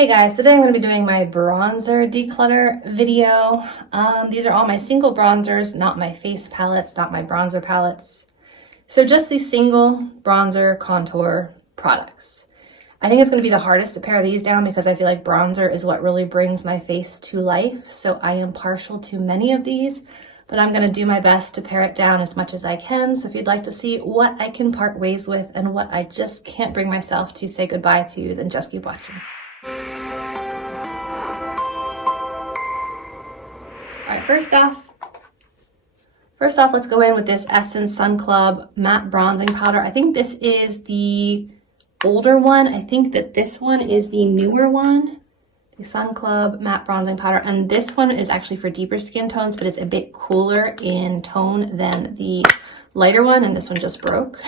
Hey guys, today I'm going to be doing my bronzer declutter video. These are all my single bronzers, not my face palettes, not my bronzer palettes. So just these single bronzer contour products. I think it's going to be the hardest to pare these down because I feel like bronzer is what really brings my face to life. So I am partial to many of these, but I'm going to do my best to pare it down as much as I can. So if you'd like to see what I can part ways with and what I just can't bring myself to say goodbye to, then just keep watching. All right, first off, let's go in with this Essence Sun Club Matte Bronzing Powder. I think this is the older one. I think that this one is the newer one, the Sun Club Matte Bronzing Powder. And this one is actually for deeper skin tones, but it's a bit cooler in tone than the lighter one. And this one just broke.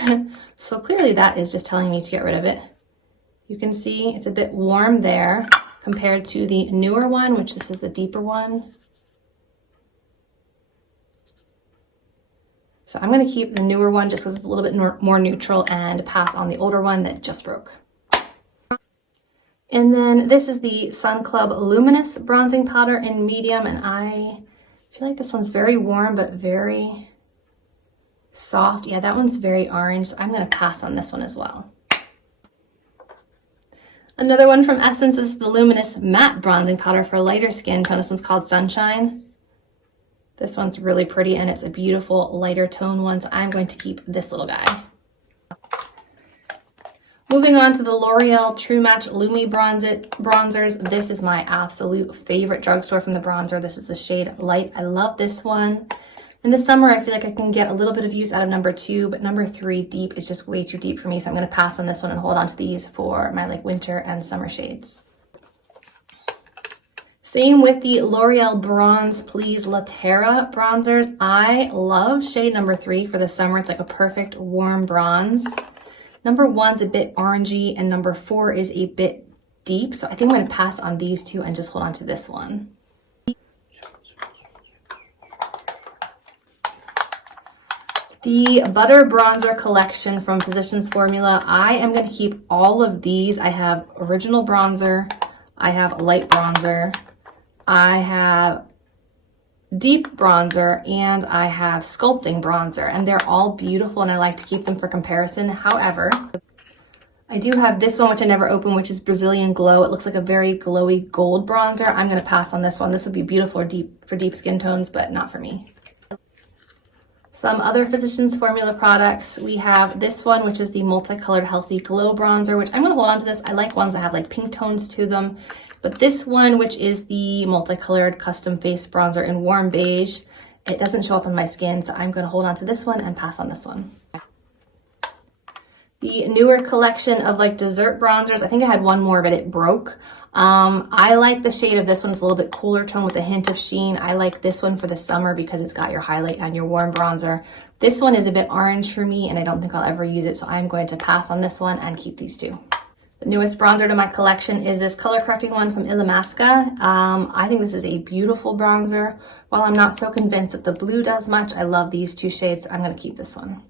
So clearly that is just telling me to get rid of it. You can see it's a bit warm there compared to the newer one, which this is the deeper one. So I'm going to keep the newer one just because it's a little bit more neutral and pass on the older one that just broke. And then this is the Sun Club Luminous Bronzing Powder in medium, and I feel like this one's very warm but very soft. Yeah, that one's very orange, so I'm going to pass on this one as well. Another one from Essence is the Luminous Matte Bronzing Powder for lighter skin tone. This one's called Sunshine. This one's really pretty and it's a beautiful lighter tone one, so I'm going to keep this little guy. Moving on to the L'Oreal True Match Lumi Bronzers. This is my absolute favorite drugstore from the bronzer. This is the shade Light. I love this one. In the summer, I feel like I can get a little bit of use out of number 2, but number 3 deep is just way too deep for me, so I'm going to pass on this one and hold on to these for my winter and summer shades. Same with the L'Oreal Bronze Please La Terra bronzers. I love shade number 3 for the summer. It's like a perfect warm bronze. Number 1's a bit orangey and number 4 is a bit deep. So I think I'm going to pass on these two and just hold on to this one. The Butter Bronzer Collection from Physicians Formula. I am going to keep all of these. I have Original Bronzer. I have Light Bronzer. I have Deep Bronzer, and I have Sculpting Bronzer, and they're all beautiful and I like to keep them for comparison. However, I do have this one which I never opened, which is Brazilian Glow. It looks like a very glowy gold bronzer. I'm going to pass on this one. This would be beautiful for deep skin tones, but not for me. Some other Physicians Formula products. We have this one, which is the Multicolored Healthy Glow Bronzer, which I'm going to hold on to this. I like ones that have like pink tones to them. But this one, which is the Multicolored Custom Face Bronzer in Warm Beige, it doesn't show up on my skin, so I'm going to hold on to this one and pass on this one. The newer collection of like dessert bronzers, I think I had one more, but it broke. I like the shade of this one. It's a little bit cooler tone with a hint of sheen. I like this one for the summer because it's got your highlight and your warm bronzer. This one is a bit orange for me, and I don't think I'll ever use it, so I'm going to pass on this one and keep these two. The newest bronzer to my collection is this color correcting one from Illamasqua. I think this is a beautiful bronzer. While I'm not so convinced that the blue does much, I love these two shades, so I'm going to keep this one.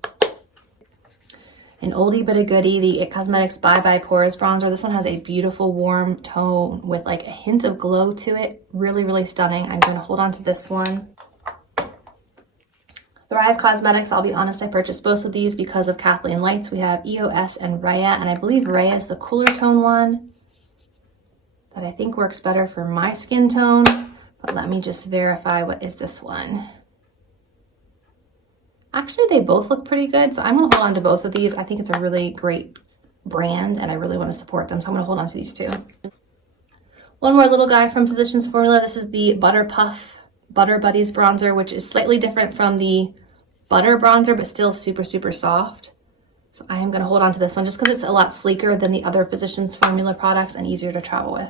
An oldie but a goodie, the IT Cosmetics Bye Bye Pores bronzer. This one has a beautiful warm tone with like a hint of glow to it. Really, really stunning. I'm going to hold on to this one. Thrive Cosmetics, I'll be honest, I purchased both of these because of Kathleen Lights. We have EOS and Raya, and I believe Raya is the cooler tone one that I think works better for my skin tone. But let me just verify, what is this one? Actually, they both look pretty good, so I'm going to hold on to both of these. I think it's a really great brand, and I really want to support them, so I'm going to hold on to these two. One more little guy from Physicians Formula. This is the Butter Puff Butter Buddies bronzer, which is slightly different from the Butter bronzer, but still super, super soft. So I am going to hold on to this one just because it's a lot sleeker than the other Physicians Formula products and easier to travel with.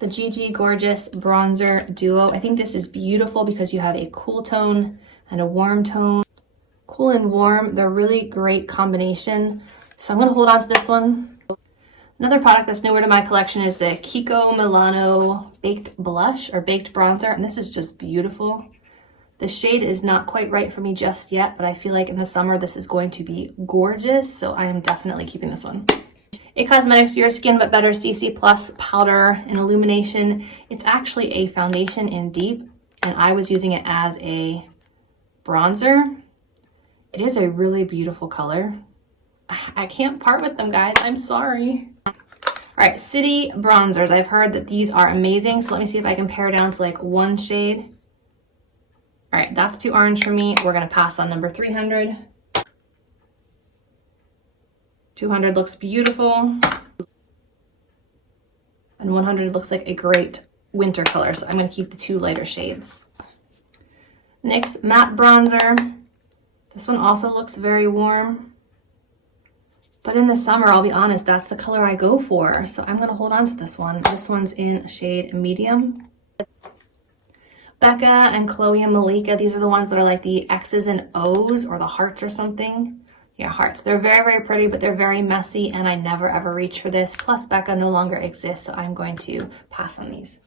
The GG Gorgeous Bronzer Duo. I think this is beautiful because you have a cool tone and a warm tone. Cool and warm, they're really great combination. So I'm going to hold on to this one. Another product that's newer to my collection is the Kiko Milano Baked Blush or Baked Bronzer, and this is just beautiful. The shade is not quite right for me just yet, but I feel like in the summer this is going to be gorgeous, so I am definitely keeping this one. A Cosmetics Your Skin But Better CC Plus Powder in Illumination. It's actually a foundation in deep, and I was using it as a bronzer. It is a really beautiful color. I can't part with them, guys. I'm sorry. All right, City Bronzers. I've heard that these are amazing, so let me see if I can pare down to like one shade. All right, that's too orange for me. We're gonna pass on number 300. 200 looks beautiful. And 100 looks like a great winter color, so I'm gonna keep the two lighter shades. NYX Matte Bronzer. This one also looks very warm. But in the summer, I'll be honest, that's the color I go for. So I'm gonna hold on to this one. This one's in shade medium. Becca and Chloe and Malika, these are the ones that are like the X's and O's or the hearts or something. Yeah, hearts. They're very, very pretty, but they're very messy, and I never ever reach for this. Plus, Becca no longer exists, so I'm going to pass on these.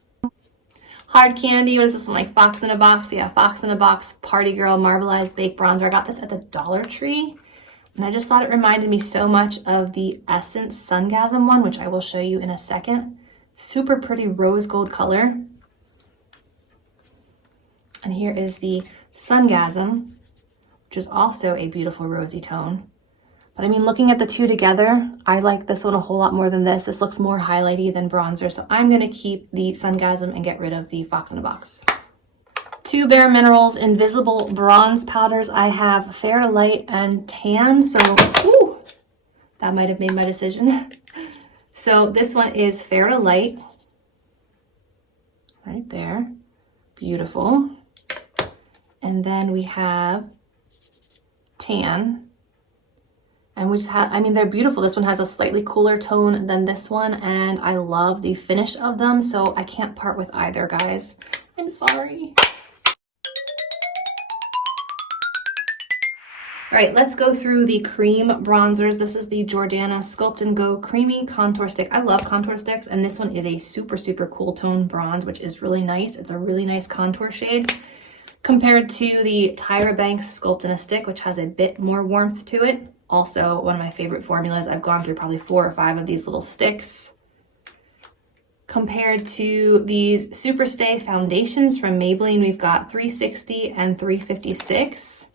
Hard Candy, what is this one, like Fox in a Box? Yeah, Fox in a Box Party Girl Marbleized Baked Bronzer. I got this at the Dollar Tree, and I just thought it reminded me so much of the Essence Sungasm one, which I will show you in a second. Super pretty rose gold color. And here is the Sungasm, which is also a beautiful rosy tone. But I mean, looking at the two together, I like this one a whole lot more than this. This looks more highlighty than bronzer, so I'm gonna keep the Sungasm and get rid of the Fox in a Box. Two Bare Minerals Invisible Bronze Powders. I have Fair to Light and Tan, so ooh, that might have made my decision. So this one is Fair to Light, right there, beautiful. And then we have Tan, and we just have, I mean, they're beautiful. This one has a slightly cooler tone than this one, and I love the finish of them, so I can't part with either, guys. I'm sorry. All right, let's go through the cream bronzers. This is the Jordana Sculpt and Go Creamy Contour Stick. I love contour sticks, and this one is a super, super cool tone bronze, which is really nice. It's a really nice contour shade compared to the Tyra Banks Sculpt in a Stick, which has a bit more warmth to it. Also, one of my favorite formulas. I've gone through probably 4 or 5 of these little sticks. Compared to these Superstay foundations from Maybelline, we've got 360 and 356.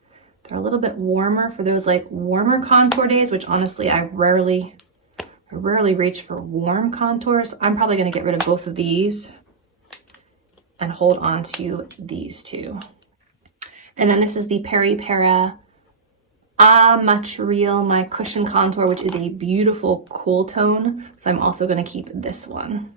They're a little bit warmer for those like warmer contour days, which honestly, I rarely reach for warm contours. I'm probably gonna get rid of both of these and hold on to these two. And then this is the Peri Para Much Real My Cushion Contour, which is a beautiful cool tone. So I'm also gonna keep this one.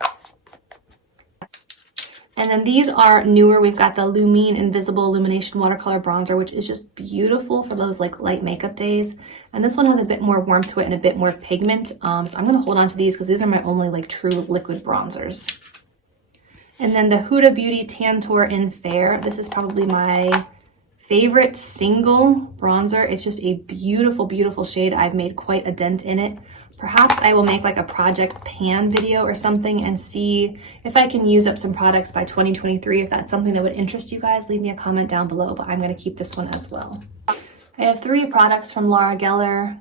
And then these are newer. We've got the Lumine Invisible Illumination Watercolor Bronzer, which is just beautiful for those like light makeup days. And this one has a bit more warmth to it and a bit more pigment. So I'm gonna hold on to these because these are my only like true liquid bronzers. And then the Huda Beauty Tantour in Fair. This is probably my favorite single bronzer. It's just a beautiful, beautiful shade. I've made quite a dent in it. Perhaps I will make like a project pan video or something and see if I can use up some products by 2023. If that's something that would interest you guys, leave me a comment down below, but I'm gonna keep this one as well. I have 3 products from Laura Geller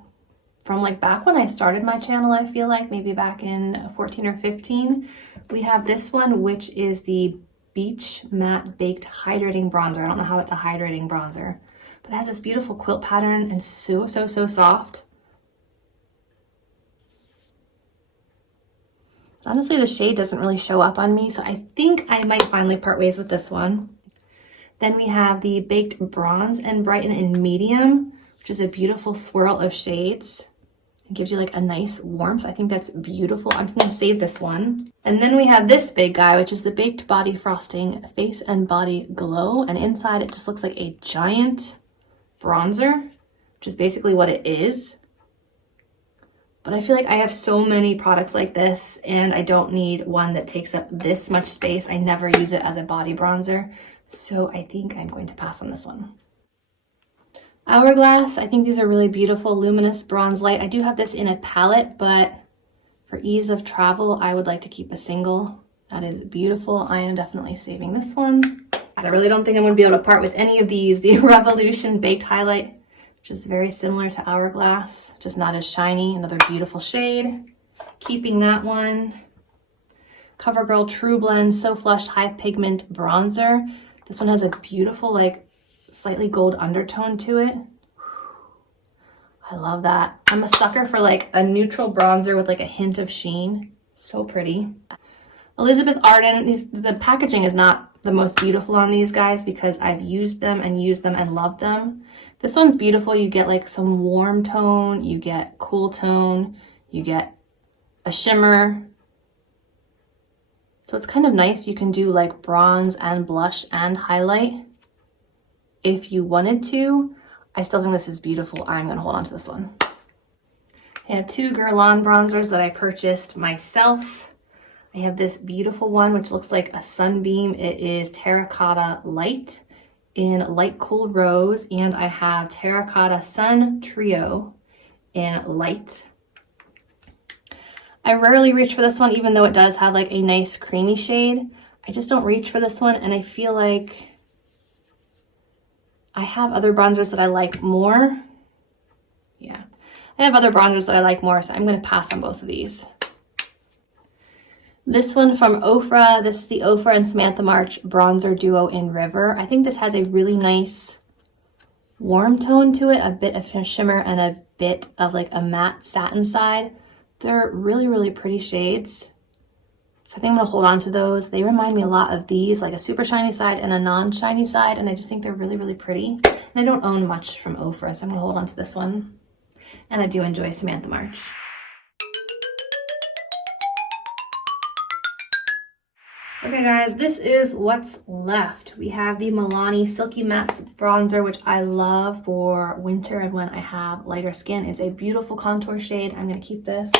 from like back when I started my channel, I feel like maybe back in 14 or 15. We have this one, which is the Beach Matte Baked Hydrating Bronzer. I don't know how it's a hydrating bronzer, but it has this beautiful quilt pattern and so soft. Honestly, the shade doesn't really show up on me, so I think I might finally part ways with this one. Then we have the Baked Bronze and Brighten in Medium, which is a beautiful swirl of shades. It gives you like a nice warmth. I think that's beautiful. I'm gonna save this one. And then we have this big guy, which is the Baked Body Frosting Face and Body Glow. And inside it just looks like a giant bronzer, which is basically what it is. But I feel like I have so many products like this and I don't need one that takes up this much space. I never use it as a body bronzer. So I think I'm going to pass on this one. Hourglass, I think these are really beautiful, luminous bronze light. I do have this in a palette, but for ease of travel, I would like to keep a single. That is beautiful. I am definitely saving this one. I really don't think I'm gonna be able to part with any of these. The Revolution Baked Highlight, which is very similar to Hourglass, just not as shiny, another beautiful shade. Keeping that one. CoverGirl True Blend So Flushed High Pigment Bronzer. This one has a beautiful, like, slightly gold undertone to it. I love that. I'm a sucker for like a neutral bronzer with like a hint of sheen. So pretty. Elizabeth Arden, the packaging is not the most beautiful on these guys because I've used them and loved them. This one's beautiful. You get like some warm tone, you get cool tone, you get a shimmer. So it's kind of nice. You can do like bronze and blush and highlight if you wanted to. I still think this is beautiful. I'm going to hold on to this one. I have two Guerlain bronzers that I purchased myself. I have this beautiful one, which looks like a sunbeam. It is Terracotta Light in Light Cool Rose. And I have Terracotta Sun Trio in Light. I rarely reach for this one, even though it does have like a nice creamy shade. I just don't reach for this one, and I feel like I have other bronzers that I like more. Yeah, I have other bronzers that I like more, so I'm going to pass on both of these. This one from Ofra, this is the Ofra and Samantha March Bronzer Duo in River. I think this has a really nice warm tone to it, a bit of shimmer and a bit of like a matte satin side. They're really, really pretty shades. So I think I'm going to hold on to those. They remind me a lot of these, like a super shiny side and a non-shiny side, and I just think they're really, really pretty. And I don't own much from Ofra, so I'm going to hold on to this one. And I do enjoy Samantha March. Okay guys, this is what's left. We have the Milani Silky Matte Bronzer, which I love for winter and when I have lighter skin. It's a beautiful contour shade. I'm going to keep this.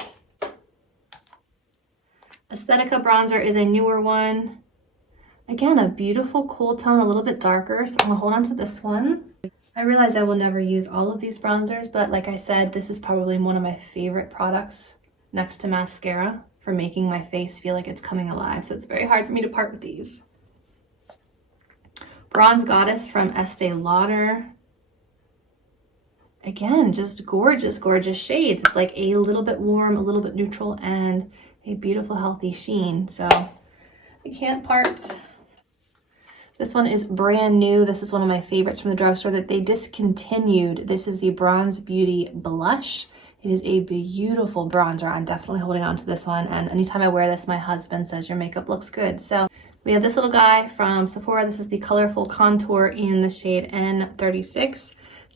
Aesthetica bronzer is a newer one. Again, a beautiful cool tone, a little bit darker, so I'm gonna hold on to this one. I realize I will never use all of these bronzers, but like I said, this is probably one of my favorite products next to mascara for making my face feel like it's coming alive, so it's very hard for me to part with these. Bronze Goddess from Estee Lauder. Again, just gorgeous, gorgeous shades. It's like a little bit warm, a little bit neutral, and a beautiful healthy sheen, so I can't part. This one is brand new. This is one of my favorites from the drugstore that they discontinued. This is the Bronze Beauty Blush. It is a beautiful bronzer. I'm definitely holding on to this one, and anytime I wear this, my husband says your makeup looks good. So we have this little guy from Sephora. This is the Colorful Contour in the shade N36.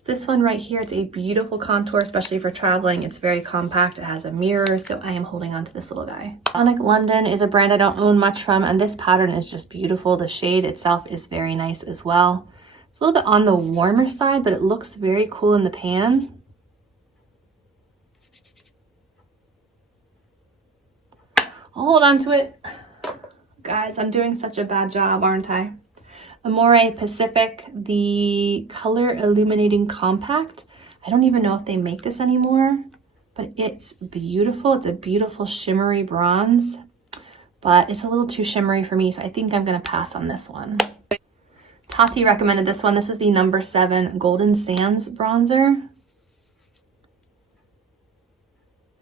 This one right here, it's a beautiful contour, especially for traveling. It's very compact. It has a mirror, so I am holding on to this little guy. Sonic London is a brand I don't own much from, and this pattern is just beautiful. The shade itself is very nice as well. It's a little bit on the warmer side, but it looks very cool in the pan. I'll hold on to it. Guys, I'm doing such a bad job, aren't I? Amore Pacific, the Color Illuminating Compact. I don't even know if they make this anymore, but it's beautiful. It's a beautiful shimmery bronze, but it's a little too shimmery for me, so I think I'm going to pass on this one. Tati recommended this one. This is the number 7 Golden Sands bronzer.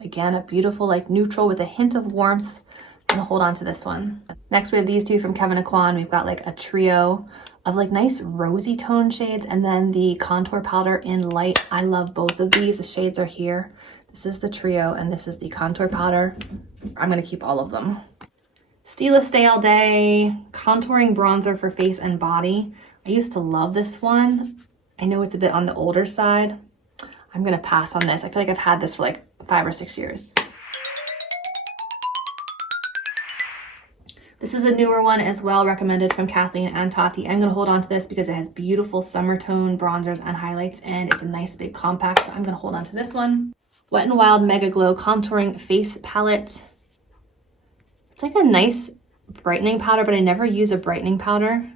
Again, a beautiful like neutral with a hint of warmth. I'm gonna hold on to this one. Next, we have these two from Kevyn Aucoin. We've got like a trio of like nice rosy tone shades, and then the contour powder in light. I love both of these. The shades are here. This is the trio, and this is the contour powder. I'm gonna keep all of them. Stila Stay All Day contouring bronzer for face and body. I used to love this one. I know it's a bit on the older side. I'm gonna pass on this. I feel like I've had this for like 5 or 6 years. This is a newer one as well, recommended from Kathleen and Tati. I'm going to hold on to this because it has beautiful summer tone bronzers and highlights, and it's a nice big compact, so I'm going to hold on to this one. Wet n Wild Mega Glow Contouring Face Palette. It's like a nice brightening powder, but I never use a brightening powder.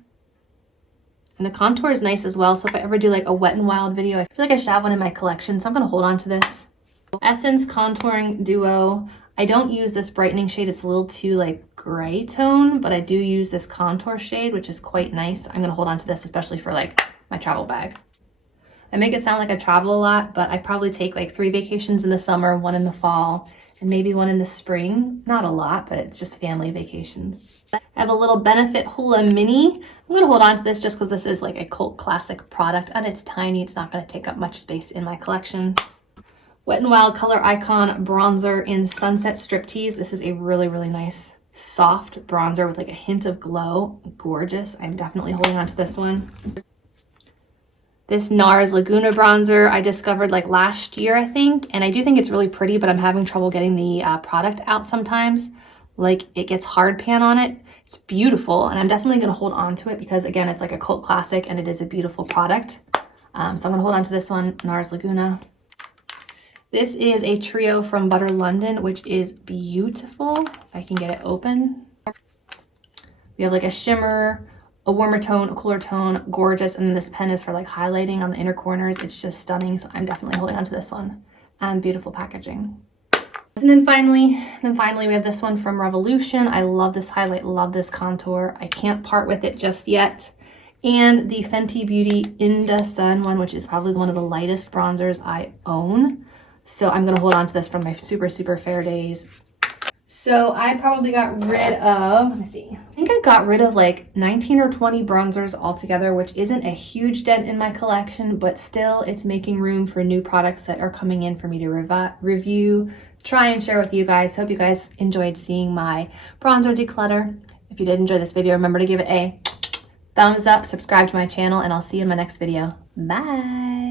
And the contour is nice as well, so if I ever do like a Wet n Wild video, I feel like I should have one in my collection, so I'm going to hold on to this. Essence Contouring Duo. I don't use this brightening shade. It's a little too like gray tone, but I do use this contour shade, which is quite nice. I'm going to hold on to this, especially for like my travel bag. I make it sound like I travel a lot, but I probably take like 3 vacations in the summer, 1 in the fall, and maybe 1 in the spring. Not a lot, but it's just family vacations. I have a little Benefit Hula Mini. I'm gonna hold on to this just because this is like a cult classic product and it's tiny. It's not gonna take up much space in my collection. Wet n Wild Color Icon Bronzer in Sunset Striptease. This is a really, really nice soft bronzer with like a hint of glow. Gorgeous. I'm definitely holding on to this one. This NARS Laguna bronzer I discovered like last year, I think, and I do think it's really pretty, but I'm having trouble getting the product out sometimes. Like it gets hard pan on it. It's beautiful, and I'm definitely going to hold on to it because again, it's like a cult classic and it is a beautiful product. So I'm going to hold on to this one, NARS Laguna. This is a trio from Butter London, which is beautiful. If I can get it open. We have like a shimmer, a warmer tone, a cooler tone, gorgeous. And then this pen is for like highlighting on the inner corners. It's just stunning. So I'm definitely holding on to this one. And beautiful packaging. And then finally we have this one from Revolution. I love this highlight, love this contour. I can't part with it just yet. And the Fenty Beauty In the Sun one, which is probably one of the lightest bronzers I own. So I'm gonna hold on to this from my super, super fair days. So I probably got rid of, let me see, I think I got rid of like 19 or 20 bronzers altogether, which isn't a huge dent in my collection, but still it's making room for new products that are coming in for me to review, try and share with you guys. Hope you guys enjoyed seeing my bronzer declutter. If you did enjoy this video, remember to give it a thumbs up, subscribe to my channel, and I'll see you in my next video. Bye.